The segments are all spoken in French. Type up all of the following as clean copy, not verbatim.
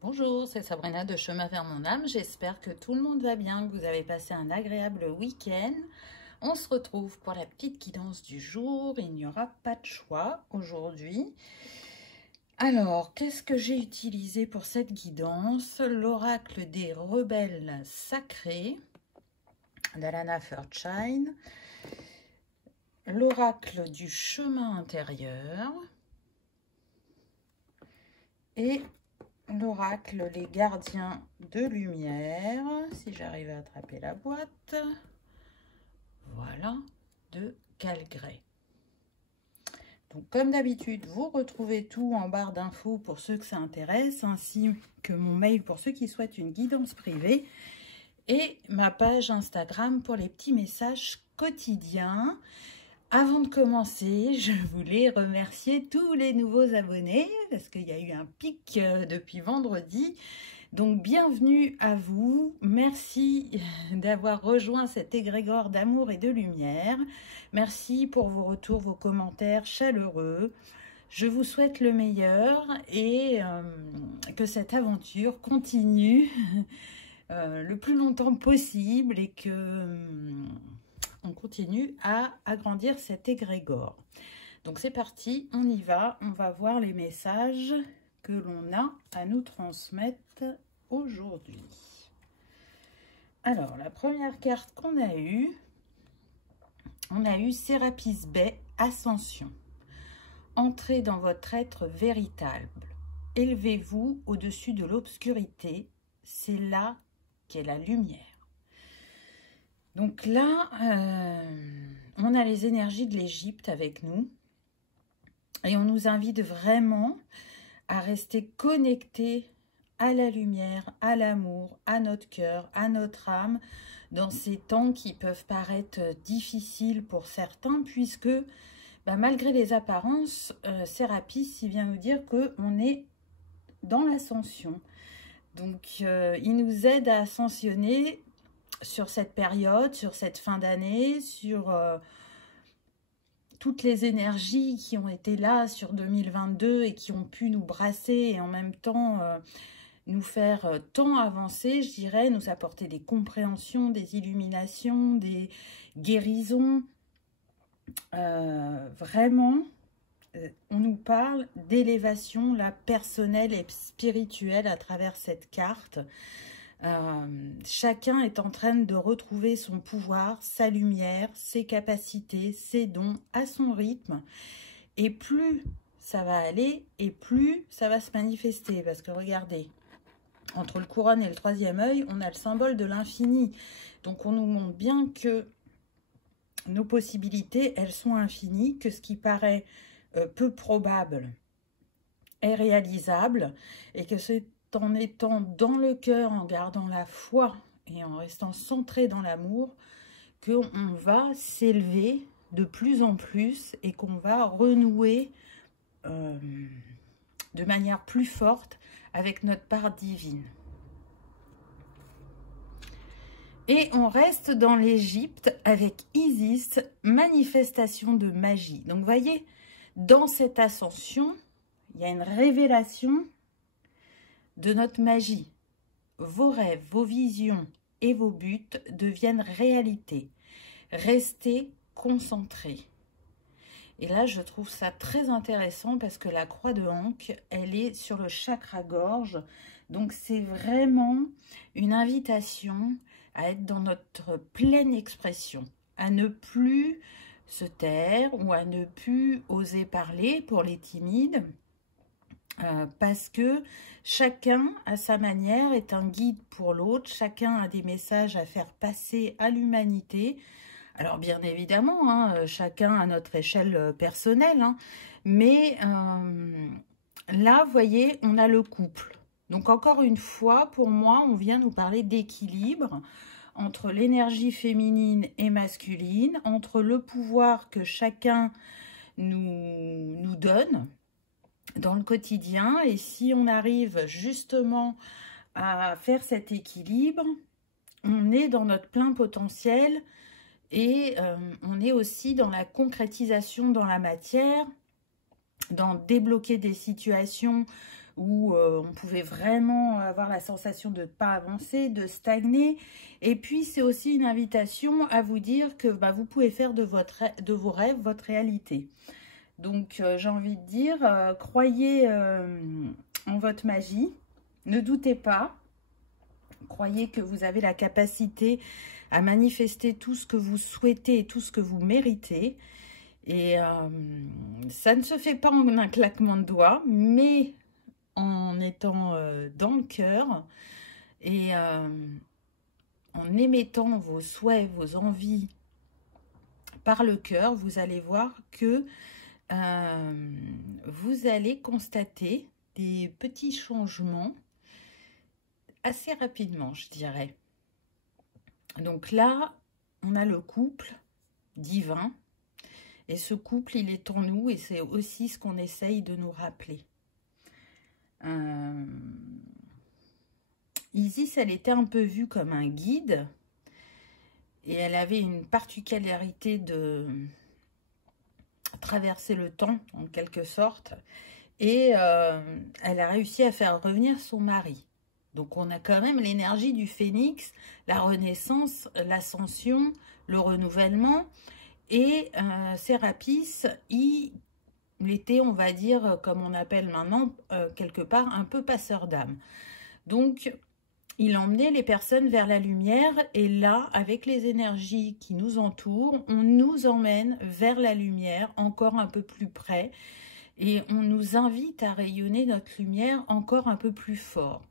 Bonjour, c'est Sabrina de Chemin vers mon âme. J'espère que tout le monde va bien, que vous avez passé un agréable week-end. On se retrouve pour la petite guidance du jour. Il n'y aura pas de choix aujourd'hui. Alors, qu'est-ce que j'ai utilisé pour cette guidance? L'oracle des rebelles sacrés d'Alana Fairchild. L'oracle du chemin intérieur. Et l'oracle les gardiens de lumière, si j'arrive à attraper la boîte, voilà, de Calgré. Donc comme d'habitude, vous retrouvez tout en barre d'infos pour ceux que ça intéresse, ainsi que mon mail pour ceux qui souhaitent une guidance privée, et ma page Instagram pour les petits messages quotidiens. Avant de commencer, je voulais remercier tous les nouveaux abonnés parce qu'il y a eu un pic depuis vendredi. Donc, bienvenue à vous. Merci d'avoir rejoint cet égrégore d'amour et de lumière. Merci pour vos retours, vos commentaires chaleureux. Je vous souhaite le meilleur et que cette aventure continue le plus longtemps possible et que... on continue à agrandir cet égrégore. Donc c'est parti, on y va. On va voir les messages que l'on a à nous transmettre aujourd'hui. Alors, la première carte qu'on a eue, on a eu Sérapis Bey, Ascension. Entrez dans votre être véritable. Élevez-vous au-dessus de l'obscurité. C'est là qu'est la lumière. Donc là, on a les énergies de l'Égypte avec nous et on nous invite vraiment à rester connectés à la lumière, à l'amour, à notre cœur, à notre âme dans ces temps qui peuvent paraître difficiles pour certains puisque malgré les apparences, Sérapis il vient nous dire qu'on est dans l'ascension. Donc il nous aide à ascensionner sur cette période, sur cette fin d'année, sur toutes les énergies qui ont été là sur 2022 et qui ont pu nous brasser et en même temps nous faire tant avancer, je dirais, nous apporter des compréhensions, des illuminations, des guérisons. Vraiment, on nous parle d'élévation là, personnelle et spirituelle à travers cette carte. Chacun est en train de retrouver son pouvoir, sa lumière, ses capacités, ses dons à son rythme. Et plus ça va aller, et plus ça va se manifester. Parce que regardez, entre le couronne et le troisième œil, on a le symbole de l'infini. Donc on nous montre bien que nos possibilités, elles sont infinies, que ce qui paraît peu probable est réalisable, et que c'est en étant dans le cœur, en gardant la foi et en restant centré dans l'amour, qu'on va s'élever de plus en plus et qu'on va renouer de manière plus forte avec notre part divine. Et on reste dans l'Égypte avec Isis, manifestation de magie. Donc, vous voyez, dans cette ascension, il y a une révélation de notre magie. Vos rêves, vos visions et vos buts deviennent réalité. Restez concentrés. Et là, je trouve ça très intéressant parce que la croix de Ankh, elle est sur le chakra gorge. Donc, c'est vraiment une invitation à être dans notre pleine expression, à ne plus se taire ou à ne plus oser parler pour les timides. Parce que chacun, à sa manière, est un guide pour l'autre. Chacun a des messages à faire passer à l'humanité. Alors, bien évidemment, hein, chacun à notre échelle personnelle. Hein, mais là, vous voyez, on a le couple. Donc, encore une fois, pour moi, on vient nous parler d'équilibre entre l'énergie féminine et masculine, entre le pouvoir que chacun nous donne dans le quotidien. Et si on arrive justement à faire cet équilibre, on est dans notre plein potentiel et on est aussi dans la concrétisation dans la matière, dans débloquer des situations où on pouvait vraiment avoir la sensation de ne pas avancer, de stagner. Et puis, c'est aussi une invitation à vous dire que vous pouvez faire de vos rêves votre réalité. Donc, j'ai envie de dire, croyez en votre magie, ne doutez pas, croyez que vous avez la capacité à manifester tout ce que vous souhaitez et tout ce que vous méritez. Et ça ne se fait pas en un claquement de doigts, mais en étant dans le cœur et en émettant vos souhaits, vos envies par le cœur, vous allez voir que vous allez constater des petits changements assez rapidement, je dirais. Donc là, on a le couple divin. Et ce couple, il est en nous et c'est aussi ce qu'on essaye de nous rappeler. Isis, elle était un peu vue comme un guide. Et elle avait une particularité de traverser le temps, en quelque sorte. Et elle a réussi à faire revenir son mari. Donc on a quand même l'énergie du phénix, la renaissance, l'ascension, le renouvellement. Et Sérapis, il était, on va dire, comme on appelle maintenant, quelque part, un peu passeur d'âme. Donc, il emmenait les personnes vers la lumière. Et là, avec les énergies qui nous entourent, on nous emmène vers la lumière, encore un peu plus près. Et on nous invite à rayonner notre lumière encore un peu plus fort.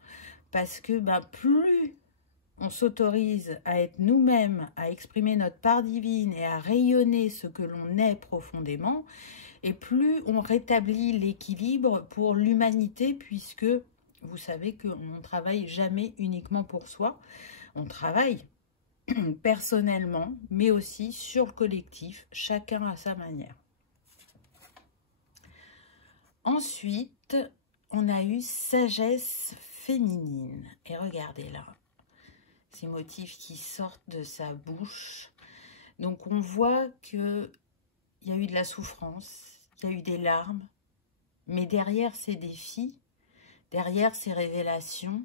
Parce que plus on s'autorise à être nous-mêmes, à exprimer notre part divine et à rayonner ce que l'on est profondément, et plus on rétablit l'équilibre pour l'humanité, puisque vous savez qu'on ne travaille jamais uniquement pour soi, on travaille personnellement, mais aussi sur le collectif, chacun à sa manière. Ensuite, on a eu sagesse féminine, et regardez là. Ces motifs qui sortent de sa bouche. Donc on voit qu'il y a eu de la souffrance, il y a eu des larmes, mais derrière ces défis, derrière ces révélations,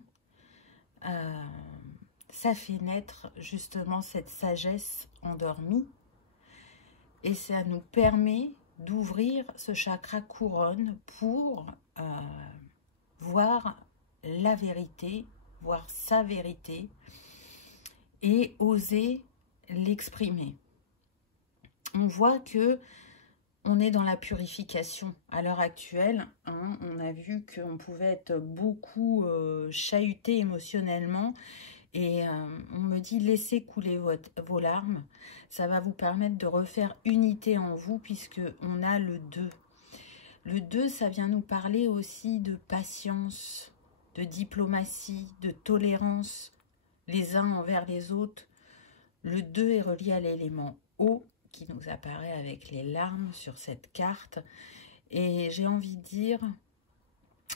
ça fait naître justement cette sagesse endormie et ça nous permet d'ouvrir ce chakra couronne pour voir la vérité, voir sa vérité, et oser l'exprimer. On voit que on est dans la purification. À l'heure actuelle, on a vu qu'on pouvait être beaucoup chahuté émotionnellement. Et on me dit, laissez couler vos larmes. Ça va vous permettre de refaire unité en vous, puisque on a le 2. Le 2, ça vient nous parler aussi de patience, de diplomatie, de tolérance, les uns envers les autres. Le 2 est relié à l'élément eau qui nous apparaît avec les larmes sur cette carte. Et j'ai envie de dire,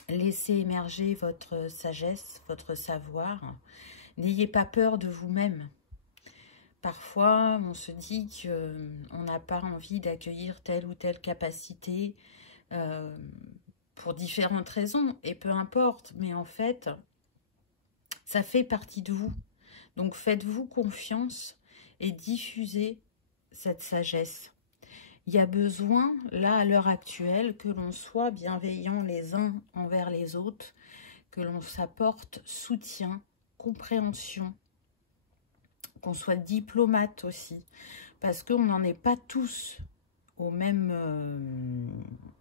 laissez émerger votre sagesse, votre savoir. N'ayez pas peur de vous-même. Parfois, on se dit qu'on n'a pas envie d'accueillir telle ou telle capacité pour différentes raisons. Et peu importe, mais en fait, ça fait partie de vous. Donc faites-vous confiance et diffusez cette sagesse. Il y a besoin, là, à l'heure actuelle, que l'on soit bienveillants les uns envers les autres, que l'on s'apporte soutien, compréhension, qu'on soit diplomate aussi, parce qu'on n'en est pas tous au même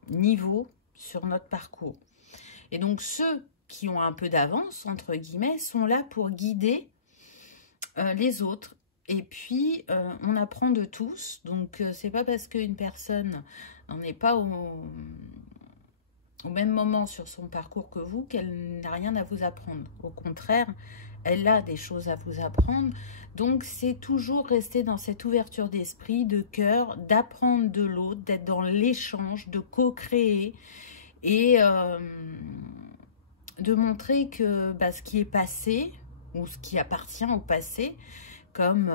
niveau sur notre parcours. Et donc ceux qui ont un peu d'avance, entre guillemets, sont là pour guider les autres. Et puis, on apprend de tous. Donc, c'est pas parce qu'une personne n'en est pas au même moment sur son parcours que vous qu'elle n'a rien à vous apprendre. Au contraire, elle a des choses à vous apprendre. Donc, c'est toujours rester dans cette ouverture d'esprit, de cœur, d'apprendre de l'autre, d'être dans l'échange, de co-créer et de montrer que ce qui est passé ou ce qui appartient au passé, comme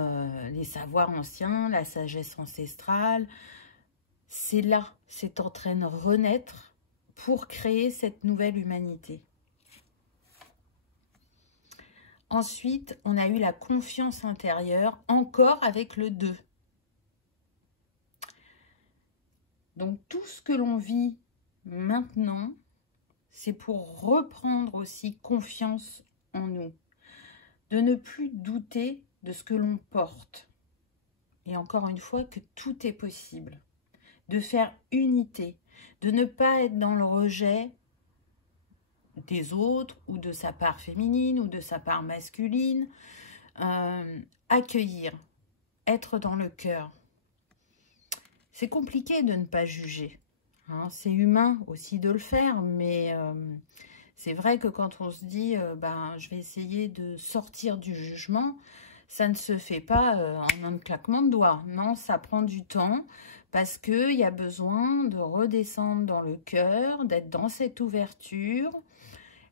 les savoirs anciens, la sagesse ancestrale, c'est là, c'est en train de renaître pour créer cette nouvelle humanité. Ensuite, on a eu la confiance intérieure, encore avec le 2. Donc, tout ce que l'on vit maintenant, c'est pour reprendre aussi confiance en nous. De ne plus douter de ce que l'on porte. Et encore une fois, que tout est possible. De faire unité. De ne pas être dans le rejet des autres, ou de sa part féminine, ou de sa part masculine. Accueillir. Être dans le cœur. C'est compliqué de ne pas juger. Hein, c'est humain aussi de le faire, mais c'est vrai que quand on se dit je vais essayer de sortir du jugement, ça ne se fait pas en un claquement de doigts. Non, ça prend du temps parce qu'il y a besoin de redescendre dans le cœur, d'être dans cette ouverture.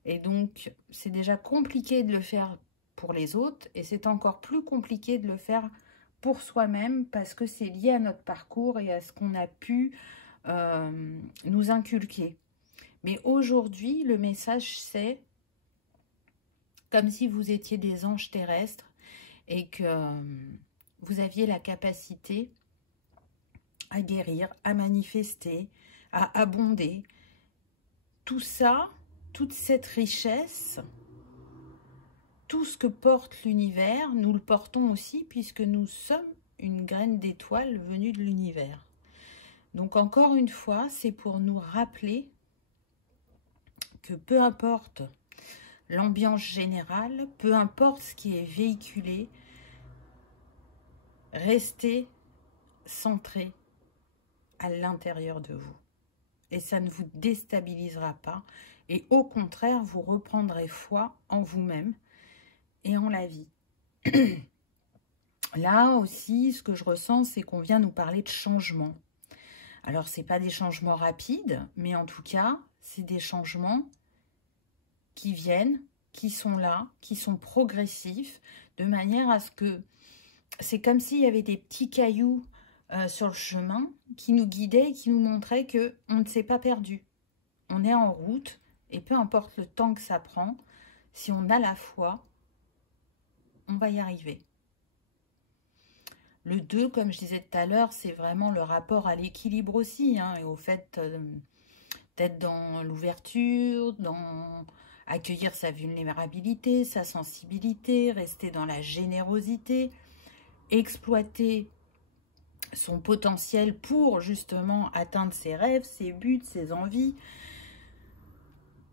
Et donc, c'est déjà compliqué de le faire pour les autres et c'est encore plus compliqué de le faire pour soi-même parce que c'est lié à notre parcours et à ce qu'on a pu nous inculquer. Mais aujourd'hui, le message, c'est comme si vous étiez des anges terrestres et que vous aviez la capacité à guérir, à manifester, à abonder. Tout ça, toute cette richesse, tout ce que porte l'univers, nous le portons aussi puisque nous sommes une graine d'étoile venue de l'univers. Donc encore une fois, c'est pour nous rappeler que peu importe l'ambiance générale, peu importe ce qui est véhiculé, restez centré à l'intérieur de vous. Et ça ne vous déstabilisera pas. Et au contraire, vous reprendrez foi en vous-même et en la vie. Là aussi, ce que je ressens, c'est qu'on vient nous parler de changement. Alors, ce n'est pas des changements rapides, mais en tout cas, c'est des changements qui viennent, qui sont là, qui sont progressifs, de manière à ce que c'est comme s'il y avait des petits cailloux sur le chemin qui nous guidaient et qui nous montraient qu'on ne s'est pas perdu. On est en route et peu importe le temps que ça prend, si on a la foi, on va y arriver. Le 2, comme je disais tout à l'heure, c'est vraiment le rapport à l'équilibre aussi, hein, et au fait d'être dans l'ouverture, dans accueillir sa vulnérabilité, sa sensibilité, rester dans la générosité, exploiter son potentiel pour justement atteindre ses rêves, ses buts, ses envies.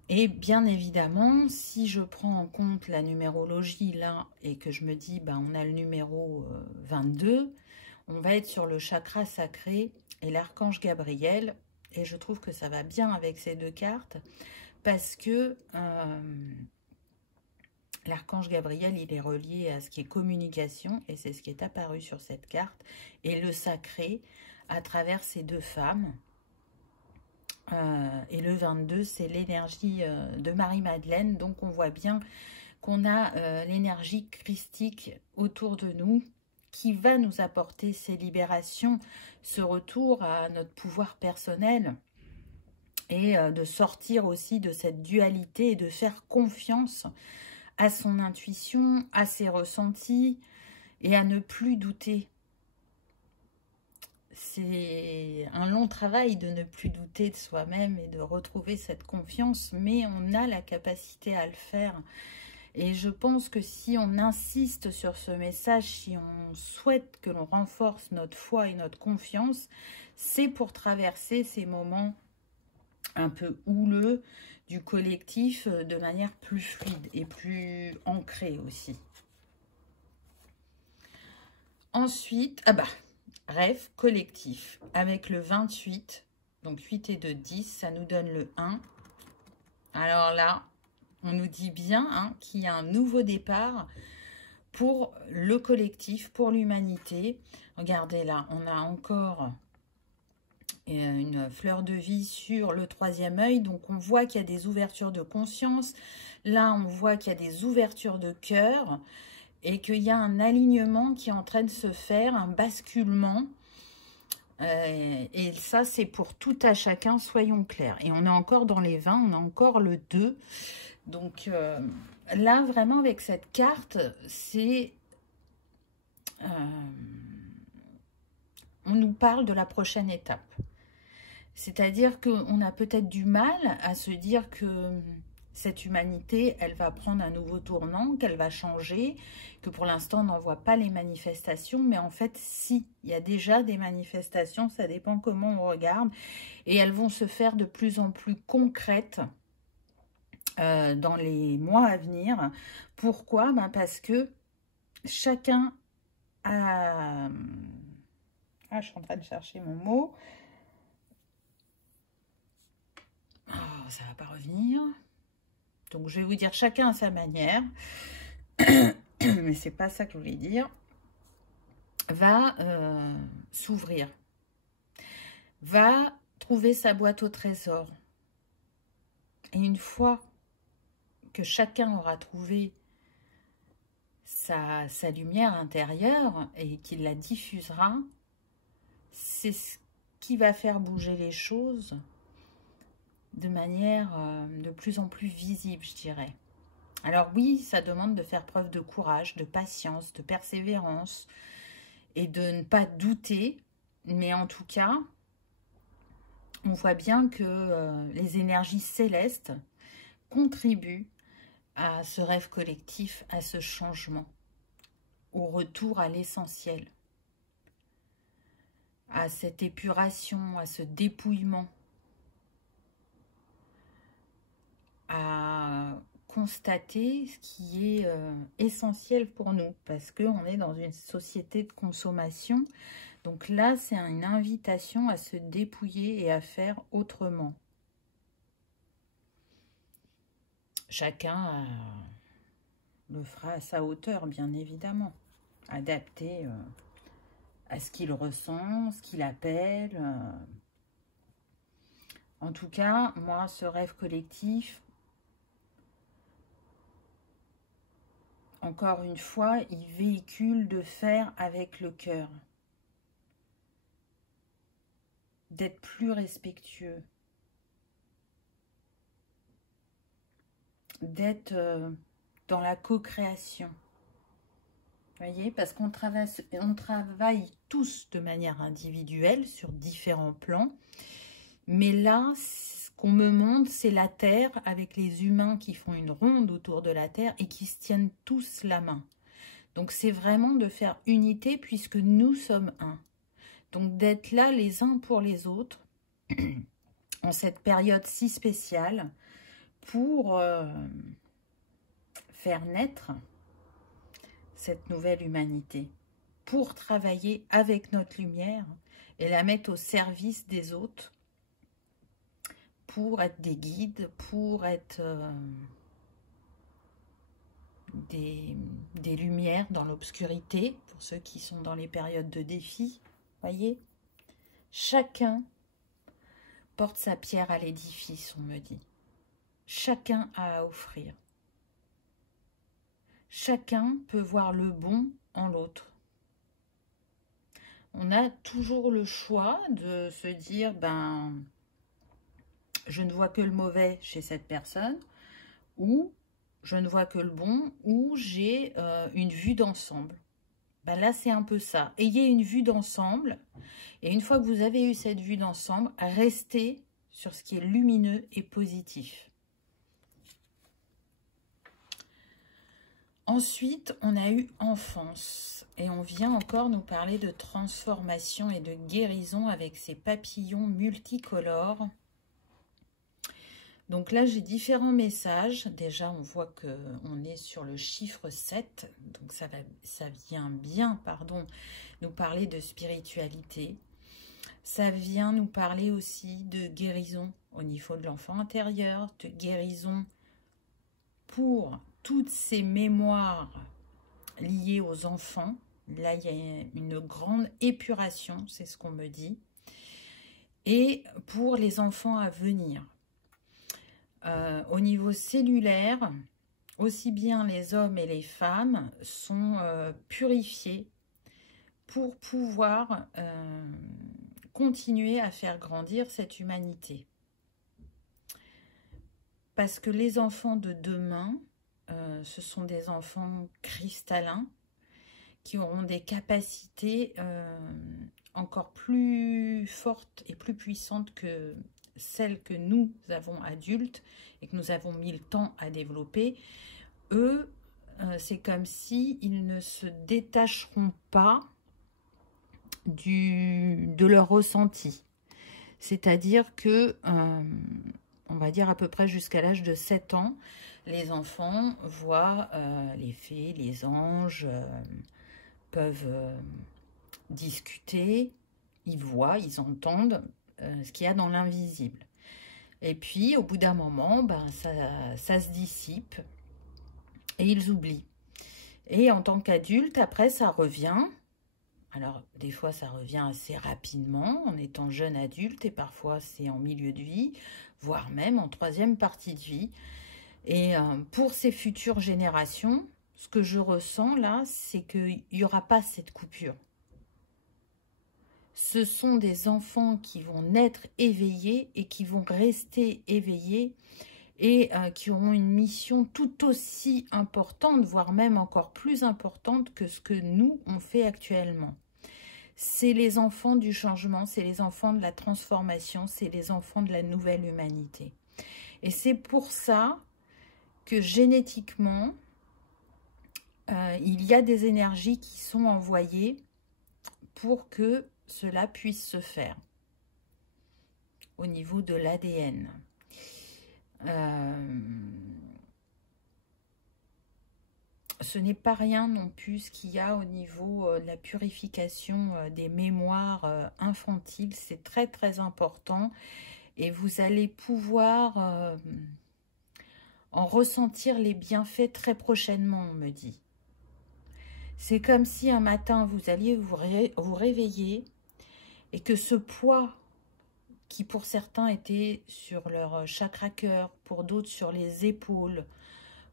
Et bien évidemment, si je prends en compte la numérologie là et que je me dis, on a le numéro 22, on va être sur le chakra sacré et l'archange Gabriel. Et je trouve que ça va bien avec ces deux cartes parce que l'archange Gabriel, il est relié à ce qui est communication et c'est ce qui est apparu sur cette carte. Et le sacré à travers ces deux femmes. Et le 22, c'est l'énergie de Marie-Madeleine. Donc, on voit bien qu'on a l'énergie christique autour de nous qui va nous apporter ces libérations, ce retour à notre pouvoir personnel et de sortir aussi de cette dualité et de faire confiance à son intuition, à ses ressentis et à ne plus douter. C'est un long travail de ne plus douter de soi-même et de retrouver cette confiance, mais on a la capacité à le faire. Et je pense que si on insiste sur ce message, si on souhaite que l'on renforce notre foi et notre confiance, c'est pour traverser ces moments un peu houleux du collectif de manière plus fluide et plus ancrée aussi. Ensuite, rêve collectif, avec le 28, donc 8 et 2, 10, ça nous donne le 1. Alors là, on nous dit bien qu'il y a un nouveau départ pour le collectif, pour l'humanité. Regardez là, on a encore une fleur de vie sur le 3e œil, donc on voit qu'il y a des ouvertures de conscience. Là, on voit qu'il y a des ouvertures de cœur. Et qu'il y a un alignement qui est en train de se faire, un basculement Et ça, c'est pour tout à chacun, soyons clairs. Et on est encore dans les 20, on a encore le 2. Donc là, vraiment, avec cette carte, c'est... on nous parle de la prochaine étape. C'est-à-dire qu'on a peut-être du mal à se dire que cette humanité, elle va prendre un nouveau tournant, qu'elle va changer, que pour l'instant, on n'en voit pas les manifestations, mais en fait, si, il y a déjà des manifestations, ça dépend comment on regarde, et elles vont se faire de plus en plus concrètes dans les mois à venir. Pourquoi? Parce que chacun a... Ah, je suis en train de chercher mon mot. Oh, ça va pas revenir. Donc, je vais vous dire chacun à sa manière. Mais c'est pas ça que je voulais dire. Va s'ouvrir. Va trouver sa boîte au trésor. Et une fois que chacun aura trouvé sa lumière intérieure et qu'il la diffusera, c'est ce qui va faire bouger les choses de manière de plus en plus visible, je dirais. Alors oui, ça demande de faire preuve de courage, de patience, de persévérance et de ne pas douter. Mais en tout cas, on voit bien que les énergies célestes contribuent à ce rêve collectif, à ce changement, au retour à l'essentiel, à cette épuration, à ce dépouillement, à constater ce qui est essentiel pour nous, parce qu'on est dans une société de consommation. Donc là, c'est une invitation à se dépouiller et à faire autrement. Chacun le fera à sa hauteur, bien évidemment, adapté à ce qu'il ressent, ce qu'il appelle. En tout cas, moi, ce rêve collectif, encore une fois, il véhicule de faire avec le cœur, d'être plus respectueux, d'être dans la co-création. Vous voyez, parce qu'on travaille tous de manière individuelle sur différents plans. Mais là, ce qu'on me montre, c'est la Terre avec les humains qui font une ronde autour de la Terre et qui se tiennent tous la main. Donc, c'est vraiment de faire unité puisque nous sommes un. Donc, d'être là les uns pour les autres en cette période si spéciale pour faire naître cette nouvelle humanité, pour travailler avec notre lumière et la mettre au service des autres, pour être des guides, pour être des lumières dans l'obscurité, pour ceux qui sont dans les périodes de défi. Voyez, chacun porte sa pierre à l'édifice, on me dit. Chacun a à offrir. Chacun peut voir le bon en l'autre. On a toujours le choix de se dire, ben, je ne vois que le mauvais chez cette personne, ou je ne vois que le bon, ou j'ai une vue d'ensemble. Ben là, c'est un peu ça. Ayez une vue d'ensemble, et une fois que vous avez eu cette vue d'ensemble, restez sur ce qui est lumineux et positif. Ensuite, on a eu enfance et on vient encore nous parler de transformation et de guérison avec ces papillons multicolores. Donc là, j'ai différents messages. Déjà, on voit qu'on est sur le chiffre 7. Donc ça vient bien, nous parler de spiritualité. Ça vient nous parler aussi de guérison au niveau de l'enfant intérieur, de guérison pour toutes ces mémoires liées aux enfants. Là, il y a une grande épuration, c'est ce qu'on me dit. Et pour les enfants à venir. Au niveau cellulaire, aussi bien les hommes et les femmes sont purifiés pour pouvoir continuer à faire grandir cette humanité. Parce que les enfants de demain, ce sont des enfants cristallins qui auront des capacités encore plus fortes et plus puissantes que celles que nous avons adultes et que nous avons mis le temps à développer. Eux, c'est comme si ils ne se détacheront pas de leur ressenti. C'est-à-dire que, on va dire à peu près jusqu'à l'âge de 7 ans, les enfants voient les fées, les anges, peuvent discuter, ils voient, ils entendent ce qu'il y a dans l'invisible. Et puis, au bout d'un moment, ben, ça se dissipe et ils oublient. Et en tant qu'adulte, après, ça revient. Alors, des fois, ça revient assez rapidement en étant jeune adulte et parfois, c'est en milieu de vie, voire même en troisième partie de vie. Et pour ces futures générations, ce que je ressens là, c'est qu'il n'y aura pas cette coupure. Ce sont des enfants qui vont naître éveillés et qui vont rester éveillés et qui auront une mission tout aussi importante, voire même encore plus importante que ce que nous, on fait actuellement. C'est les enfants du changement, c'est les enfants de la transformation, c'est les enfants de la nouvelle humanité. Et c'est pour ça que génétiquement, il y a des énergies qui sont envoyées pour que cela puisse se faire au niveau de l'ADN. Ce n'est pas rien non plus ce qu'il y a au niveau de la purification des mémoires infantiles. C'est très très important et vous allez pouvoir en ressentir les bienfaits très prochainement, on me dit. C'est comme si un matin vous alliez vous réveiller et que ce poids qui pour certains était sur leur chakra cœur, pour d'autres sur les épaules,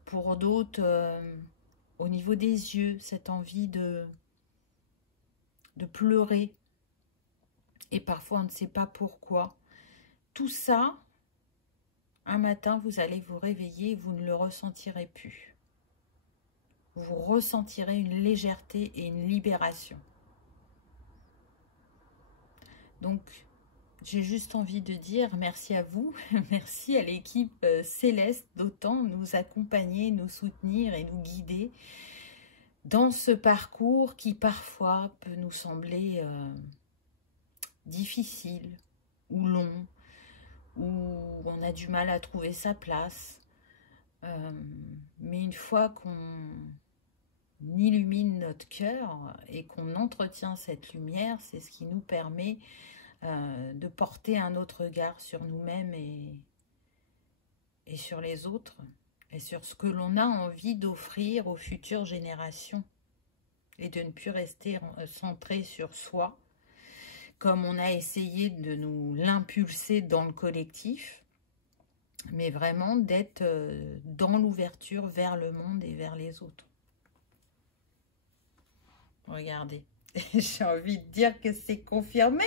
pour d'autres au niveau des yeux, cette envie de pleurer. Et parfois on ne sait pas pourquoi. Tout ça, un matin vous allez vous réveiller et vous ne le ressentirez plus. Vous ressentirez une légèreté et une libération. Donc, j'ai juste envie de dire merci à vous, merci à l'équipe céleste d'autant nous accompagner, nous soutenir et nous guider dans ce parcours qui parfois peut nous sembler difficile ou long, où on a du mal à trouver sa place. Mais une fois qu'on illumine notre cœur et qu'on entretient cette lumière, c'est ce qui nous permet de porter un autre regard sur nous-mêmes et sur les autres et sur ce que l'on a envie d'offrir aux futures générations et de ne plus rester centré sur soi comme on a essayé de nous l'impulser dans le collectif, mais vraiment d'être dans l'ouverture vers le monde et vers les autres. Regardez. J'ai envie de dire que c'est confirmé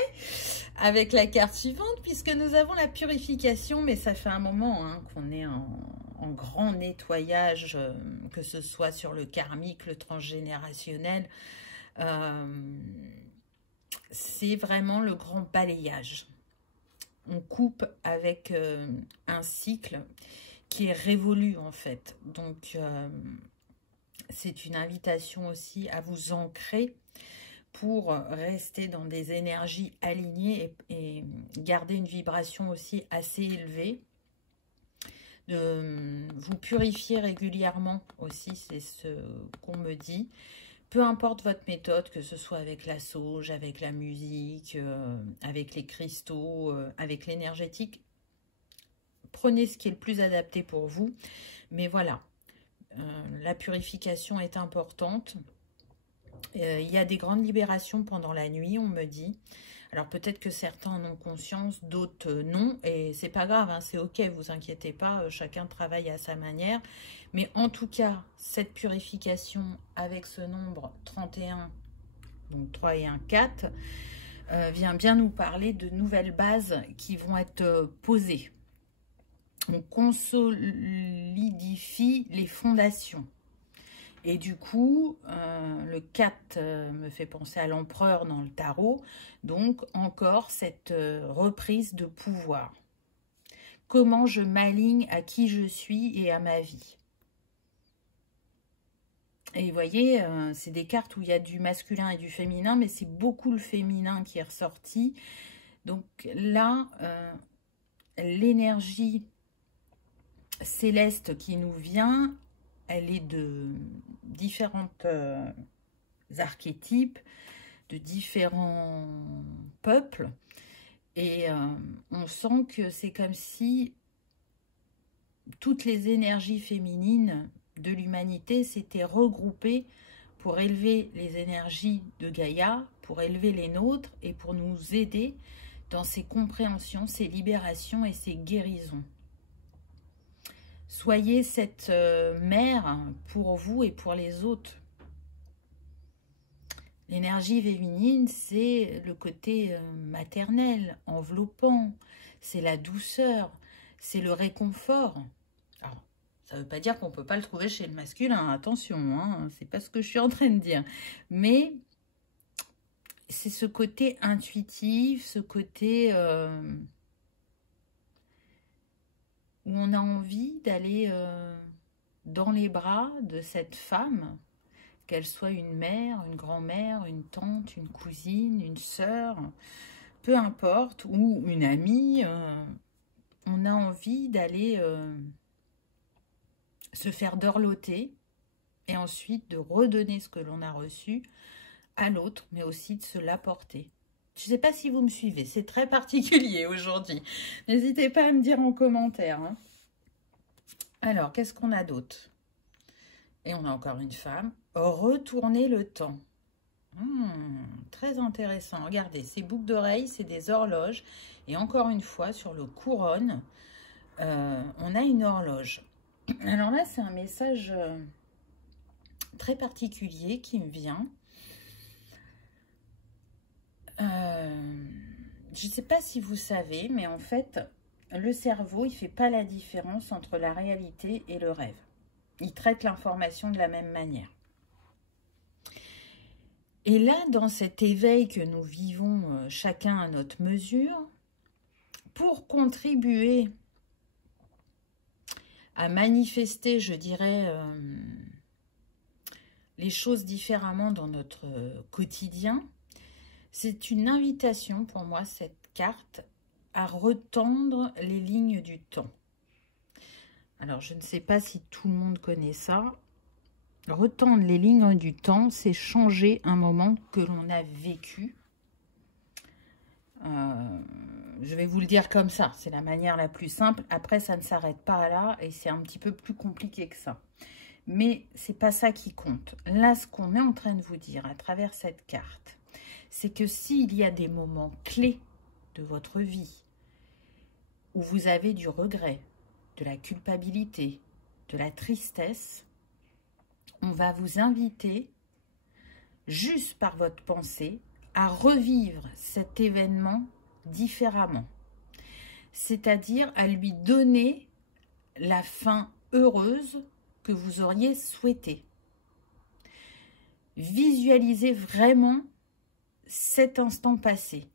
avec la carte suivante, puisque nous avons la purification, mais ça fait un moment hein, qu'on est en grand nettoyage, que ce soit sur le karmique, le transgénérationnel. C'est vraiment le grand balayage. On coupe avec un cycle qui est révolu en fait. Donc, c'est une invitation aussi à vous ancrer pour rester dans des énergies alignées et garder une vibration aussi assez élevée. De vous purifier régulièrement aussi, c'est ce qu'on me dit. Peu importe votre méthode, que ce soit avec la sauge, avec la musique, avec les cristaux, avec l'énergétique, prenez ce qui est le plus adapté pour vous. Mais voilà, la purification est importante. Il y a des grandes libérations pendant la nuit, on me dit. Alors peut-être que certains en ont conscience, d'autres non. Et c'est pas grave, hein, c'est ok, vous inquiétez pas, chacun travaille à sa manière. Mais en tout cas, cette purification avec ce nombre 31, donc 3 et 1, 4, vient bien nous parler de nouvelles bases qui vont être posées. On consolidifie les fondations. Et du coup, le 4 me fait penser à l'empereur dans le tarot. Donc, encore cette reprise de pouvoir. Comment je m'aligne à qui je suis et à ma vie. Et vous voyez, c'est des cartes où il y a du masculin et du féminin, mais c'est beaucoup le féminin qui est ressorti. Donc là, l'énergie céleste qui nous vient, elle est de différentes archétypes, de différents peuples. Et on sent que c'est comme si toutes les énergies féminines de l'humanité s'étaient regroupées pour élever les énergies de Gaïa, pour élever les nôtres et pour nous aider dans ces compréhensions, ces libérations et ces guérisons. Soyez cette mère pour vous et pour les autres. L'énergie féminine, c'est le côté maternel, enveloppant, c'est la douceur, c'est le réconfort. Alors, ça ne veut pas dire qu'on ne peut pas le trouver chez le masculin, attention, hein, c'est pas ce que je suis en train de dire. Mais c'est ce côté intuitif, ce côté où on a envie d'aller dans les bras de cette femme, qu'elle soit une mère, une grand-mère, une tante, une cousine, une sœur, peu importe, ou une amie. On a envie d'aller se faire dorloter et ensuite de redonner ce que l'on a reçu à l'autre, mais aussi de se l'apporter. Je ne sais pas si vous me suivez, c'est très particulier aujourd'hui. N'hésitez pas à me dire en commentaire. Hein. Alors, qu'est-ce qu'on a d'autre? Et on a encore une femme. Retourner le temps. Très intéressant. Regardez, ces boucles d'oreilles, c'est des horloges. Et encore une fois, sur le couronne, on a une horloge. Alors là, c'est un message très particulier qui me vient. Je ne sais pas si vous savez, mais en fait, le cerveau, il ne fait pas la différence entre la réalité et le rêve. Il traite l'information de la même manière. Et là, dans cet éveil que nous vivons chacun à notre mesure, pour contribuer à manifester, je dirais, les choses différemment dans notre quotidien, c'est une invitation pour moi, cette carte, à retendre les lignes du temps. Alors, je ne sais pas si tout le monde connaît ça. Retendre les lignes du temps, c'est changer un moment que l'on a vécu. Je vais vous le dire comme ça, c'est la manière la plus simple. Après, ça ne s'arrête pas là et c'est un petit peu plus compliqué que ça. Mais c'est pas ça qui compte. Là, ce qu'on est en train de vous dire à travers cette carte, c'est que s'il y a des moments clés de votre vie où vous avez du regret, de la culpabilité, de la tristesse, on va vous inviter, juste par votre pensée, à revivre cet événement différemment. C'est-à-dire à lui donner la fin heureuse que vous auriez souhaitée. Visualisez vraiment cet instant passé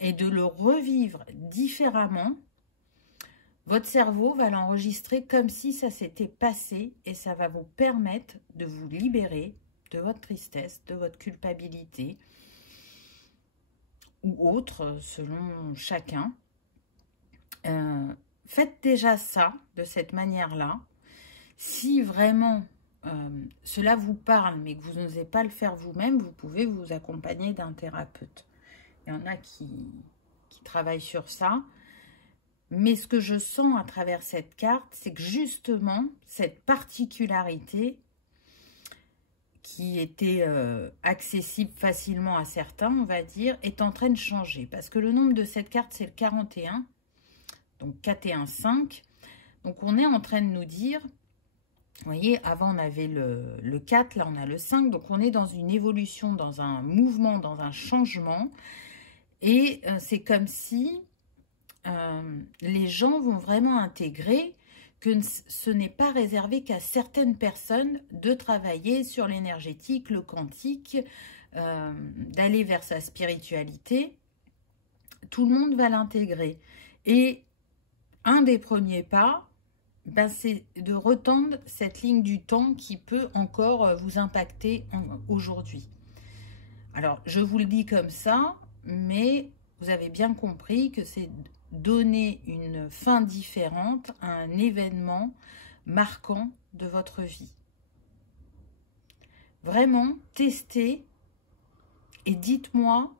et de le revivre différemment. Votre cerveau va l'enregistrer comme si ça s'était passé et ça va vous permettre de vous libérer de votre tristesse, de votre culpabilité ou autre selon chacun. Faites déjà ça de cette manière-là. Si vraiment cela vous parle mais que vous n'osez pas le faire vous-même, vous pouvez vous accompagner d'un thérapeute. Il y en a qui travaillent sur ça. Mais ce que je sens à travers cette carte, c'est que justement, cette particularité qui était accessible facilement à certains, on va dire, est en train de changer. Parce que le nombre de cette carte, c'est le 41. Donc 4 et 1, 5. Donc on est en train de nous dire, vous voyez, avant on avait le 4, là on a le 5. Donc on est dans une évolution, dans un mouvement, dans un changement. Et c'est comme si les gens vont vraiment intégrer que ce n'est pas réservé qu'à certaines personnes de travailler sur l'énergétique, le quantique, d'aller vers sa spiritualité. Tout le monde va l'intégrer. Et un des premiers pas, ben, c'est de retendre cette ligne du temps qui peut encore vous impacter aujourd'hui. Alors, je vous le dis comme ça, mais vous avez bien compris que c'est donner une fin différente à un événement marquant de votre vie. Vraiment, testez et dites-moi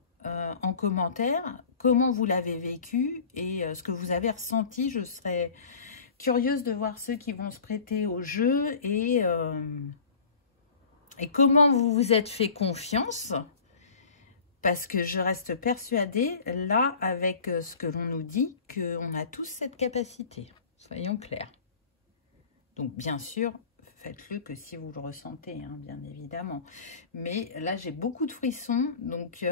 en commentaire comment vous l'avez vécu et ce que vous avez ressenti. Je serais curieuse de voir ceux qui vont se prêter au jeu et comment vous vous êtes fait confiance. Parce que je reste persuadée, là, avec ce que l'on nous dit, qu'on a tous cette capacité. Soyons clairs. Donc, bien sûr, faites-le que si vous le ressentez, hein, bien évidemment. Mais là, j'ai beaucoup de frissons. Donc,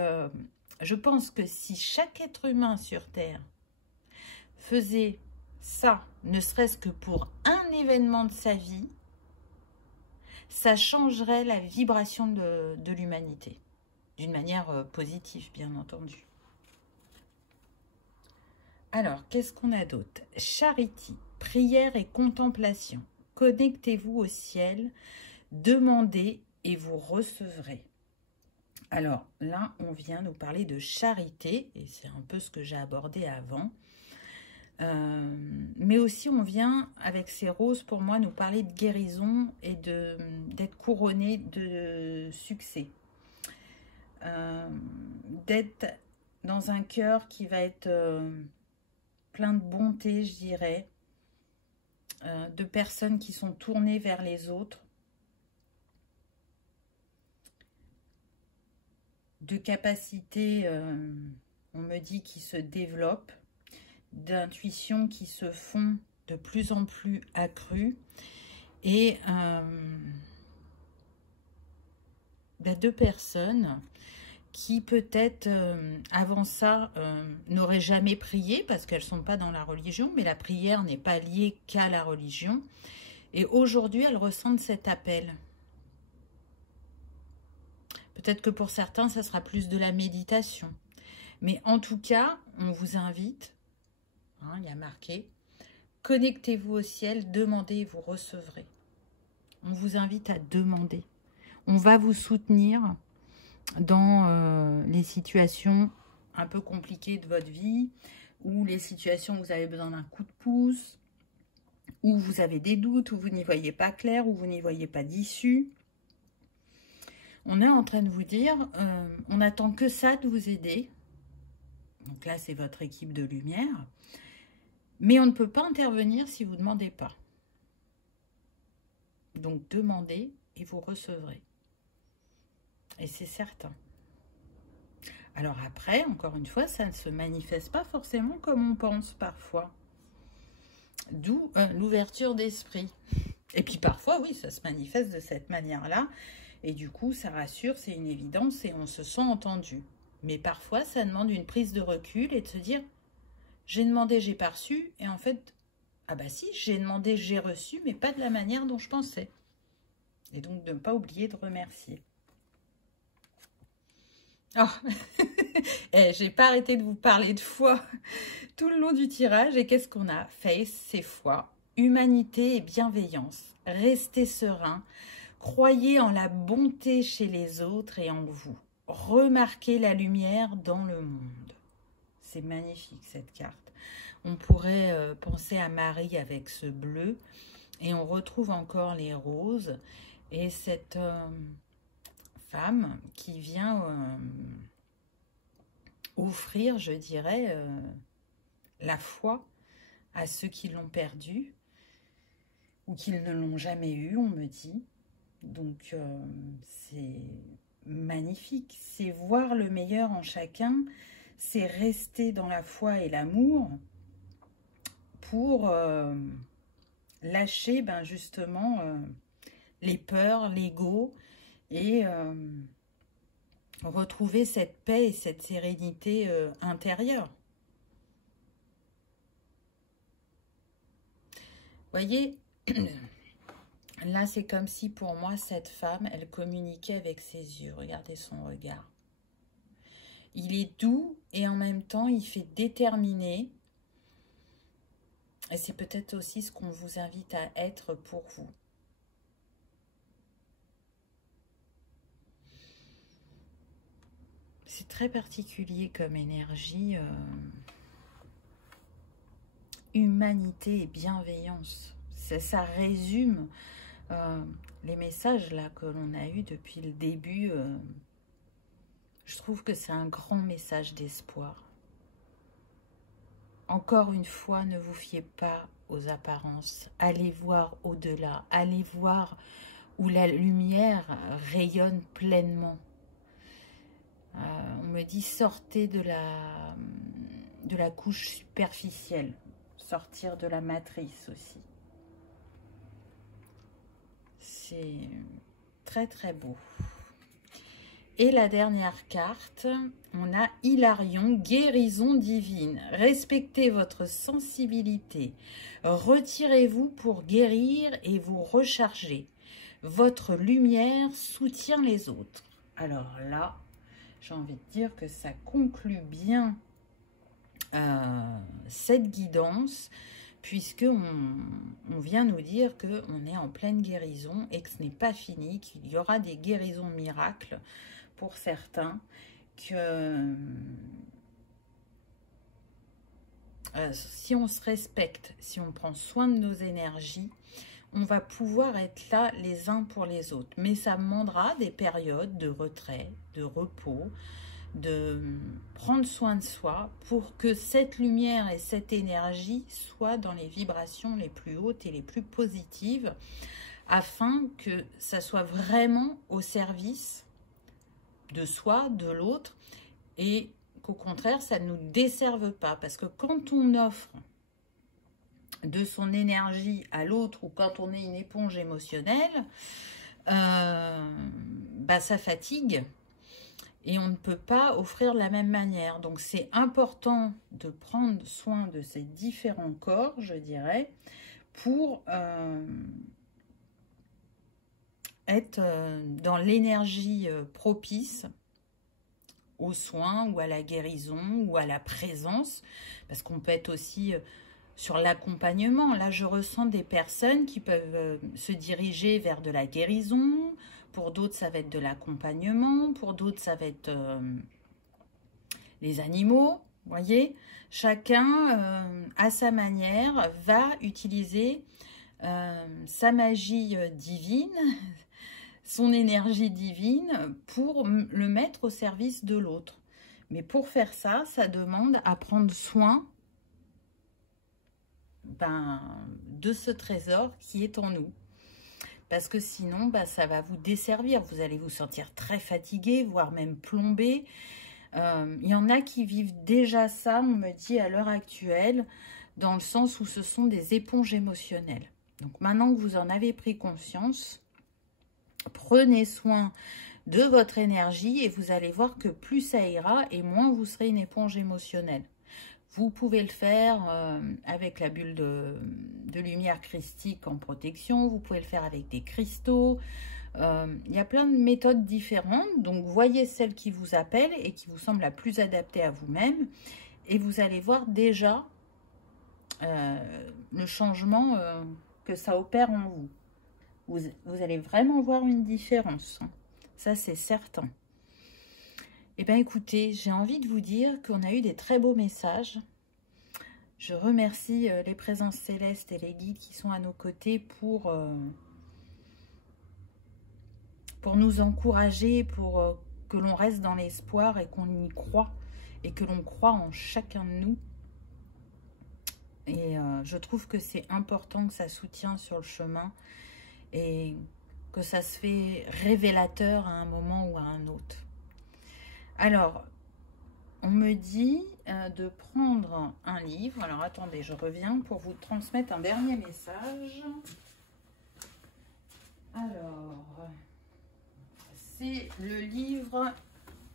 je pense que si chaque être humain sur Terre faisait ça, ne serait-ce que pour un événement de sa vie, ça changerait la vibration de l'humanité. D'une manière positive, bien entendu. Alors, qu'est-ce qu'on a d'autre? Charity, prière et contemplation. Connectez-vous au ciel, demandez et vous recevrez. Alors, là, on vient nous parler de charité, et c'est un peu ce que j'ai abordé avant. Mais aussi, on vient, avec ces roses, pour moi, nous parler de guérison et d'être couronné de succès. D'être dans un cœur qui va être plein de bonté, je dirais, de personnes qui sont tournées vers les autres, de capacités, on me dit, qui se développent, d'intuitions qui se font de plus en plus accrues, et de personnes qui peut-être avant ça n'auraient jamais prié parce qu'elles ne sont pas dans la religion, mais la prière n'est pas liée qu'à la religion. Et aujourd'hui, elles ressentent cet appel. Peut-être que pour certains, ça sera plus de la méditation. Mais en tout cas, on vous invite, hein, il y a marqué, connectez-vous au ciel, demandez et vous recevrez. On vous invite à demander. On va vous soutenir dans les situations un peu compliquées de votre vie, ou les situations où vous avez besoin d'un coup de pouce, où vous avez des doutes, où vous n'y voyez pas clair, où vous n'y voyez pas d'issue. On est en train de vous dire, on n'attend que ça de vous aider. Donc là, c'est votre équipe de lumière. Mais on ne peut pas intervenir si vous ne demandez pas. Donc, demandez et vous recevrez. Et c'est certain. Alors après, encore une fois, ça ne se manifeste pas forcément comme on pense parfois. D'où l'ouverture d'esprit. Et puis parfois, oui, ça se manifeste de cette manière-là. Et du coup, ça rassure, c'est une évidence et on se sent entendu. Mais parfois, ça demande une prise de recul et de se dire, j'ai demandé, j'ai pas reçu. Et en fait, ah bah si, j'ai demandé, j'ai reçu, mais pas de la manière dont je pensais. Et donc, de ne pas oublier de remercier. Oh, j'ai pas arrêté de vous parler de foi tout le long du tirage. Et qu'est-ce qu'on a? Faith, c'est foi, humanité et bienveillance. Restez serein, croyez en la bonté chez les autres et en vous. Remarquez la lumière dans le monde. C'est magnifique cette carte. On pourrait penser à Marie avec ce bleu. Et on retrouve encore les roses. Et cette femme qui vient offrir, je dirais, la foi à ceux qui l'ont perdue ou qui ne l'ont jamais eu, on me dit. Donc, c'est magnifique. C'est voir le meilleur en chacun. C'est rester dans la foi et l'amour pour lâcher justement les peurs, l'ego et retrouver cette paix et cette sérénité intérieure. Voyez, là c'est comme si pour moi cette femme, elle communiquait avec ses yeux. Regardez son regard. Il est doux et en même temps il fait déterminer. Et c'est peut-être aussi ce qu'on vous invite à être pour vous. C'est très particulier comme énergie. Humanité et bienveillance. Ça résume les messages là que l'on a eus depuis le début. Je trouve que c'est un grand message d'espoir. Encore une fois, ne vous fiez pas aux apparences. Allez voir au-delà. Allez voir où la lumière rayonne pleinement. On me dit sortez de la couche superficielle. Sortir de la matrice aussi. C'est très très beau. Et la dernière carte, on a Hilarion, guérison divine. Respectez votre sensibilité. Retirez-vous pour guérir et vous recharger. Votre lumière soutient les autres. Alors là, j'ai envie de dire que ça conclut bien cette guidance, puisque on vient nous dire qu'on est en pleine guérison et que ce n'est pas fini, qu'il y aura des guérisons miracles pour certains, que si on se respecte, si on prend soin de nos énergies, on va pouvoir être là les uns pour les autres. Mais ça demandera des périodes de retrait, de repos, de prendre soin de soi pour que cette lumière et cette énergie soient dans les vibrations les plus hautes et les plus positives, afin que ça soit vraiment au service de soi, de l'autre, et qu'au contraire, ça ne nous desserve pas. Parce que quand on offre de son énergie à l'autre, ou quand on est une éponge émotionnelle, ça fatigue. Et on ne peut pas offrir de la même manière. Donc, c'est important de prendre soin de ces différents corps, je dirais, pour être dans l'énergie propice aux soins ou à la guérison ou à la présence. Parce qu'on peut être aussi sur l'accompagnement. Là, je ressens des personnes qui peuvent se diriger vers de la guérison. Pour d'autres, ça va être de l'accompagnement. Pour d'autres, ça va être les animaux. Vous voyez, chacun, à sa manière, va utiliser sa magie divine, son énergie divine, pour le mettre au service de l'autre. Mais pour faire ça, ça demande à prendre soin de ce trésor qui est en nous. Parce que sinon, ça va vous desservir. Vous allez vous sentir très fatigué, voire même plombé. Il y en a qui vivent déjà ça, on me dit, à l'heure actuelle, dans le sens où ce sont des éponges émotionnelles. Donc maintenant que vous en avez pris conscience, prenez soin de votre énergie et vous allez voir que plus ça ira et moins vous serez une éponge émotionnelle. Vous pouvez le faire avec la bulle de lumière christique en protection. Vous pouvez le faire avec des cristaux. Il y a plein de méthodes différentes. Donc, voyez celle qui vous appelle et qui vous semble la plus adaptée à vous-même. Et vous allez voir déjà le changement que ça opère en vous. Vous allez vraiment voir une différence. Ça, c'est certain. Eh bien, écoutez, j'ai envie de vous dire qu'on a eu des très beaux messages. Je remercie les présences célestes et les guides qui sont à nos côtés pour nous encourager, pour que l'on reste dans l'espoir et qu'on y croit, et que l'on croit en chacun de nous. Et je trouve que c'est important, que ça soutient sur le chemin et que ça se fait révélateur à un moment ou à un autre. Alors, on me dit de prendre un livre. Alors, attendez, je reviens pour vous transmettre un dernier message. Alors, c'est le livre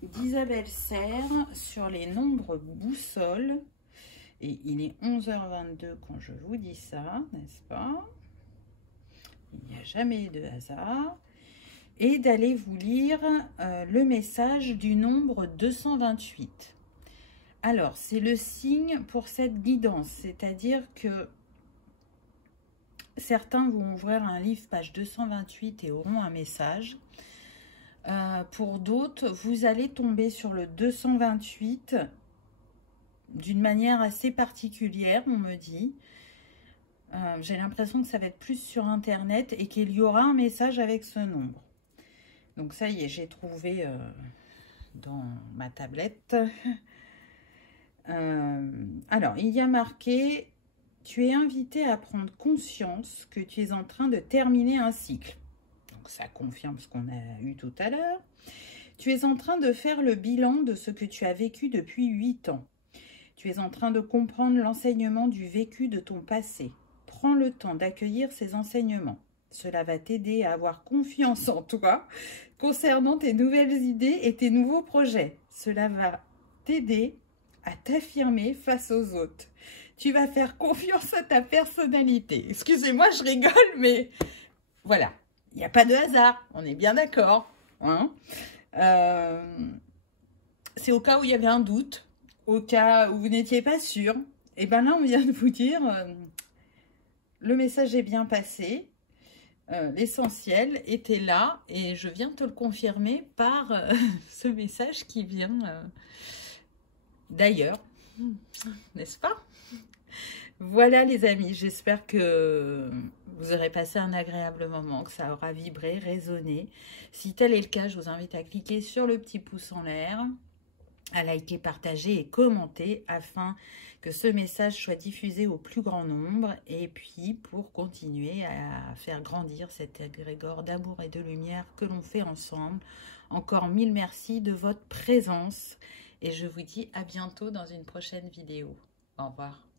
d'Isabelle Serre sur les nombres boussole. Et il est 11h22 quand je vous dis ça, n'est-ce pas? Il n'y a jamais de hasard. Et d'aller vous lire le message du nombre 228. Alors, c'est le signe pour cette guidance, c'est-à-dire que certains vont ouvrir un livre page 228 et auront un message. Pour d'autres, vous allez tomber sur le 228 d'une manière assez particulière, on me dit. J'ai l'impression que ça va être plus sur Internet et qu'il y aura un message avec ce nombre. Donc ça y est, j'ai trouvé dans ma tablette. Alors, il y a marqué « Tu es invité à prendre conscience que tu es en train de terminer un cycle. » Donc ça confirme ce qu'on a eu tout à l'heure. « Tu es en train de faire le bilan de ce que tu as vécu depuis 8 ans. Tu es en train de comprendre l'enseignement du vécu de ton passé. Prends le temps d'accueillir ces enseignements. Cela va t'aider à avoir confiance en toi concernant tes nouvelles idées et tes nouveaux projets. Cela va t'aider à t'affirmer face aux autres. Tu vas faire confiance à ta personnalité. » Excusez-moi, je rigole, mais voilà. Il n'y a pas de hasard. On est bien d'accord. Hein, c'est au cas où il y avait un doute, au cas où vous n'étiez pas sûr. Et bien là, on vient de vous dire, le message est bien passé. L'essentiel était là et je viens te le confirmer par ce message qui vient d'ailleurs, n'est-ce pas? Voilà les amis, j'espère que vous aurez passé un agréable moment, que ça aura vibré, résonné. Si tel est le cas, je vous invite à cliquer sur le petit pouce en l'air, à liker, partager et commenter afin que ce message soit diffusé au plus grand nombre et puis pour continuer à faire grandir cet égrégore d'amour et de lumière que l'on fait ensemble. Encore 1000 merci de votre présence et je vous dis à bientôt dans une prochaine vidéo. Au revoir.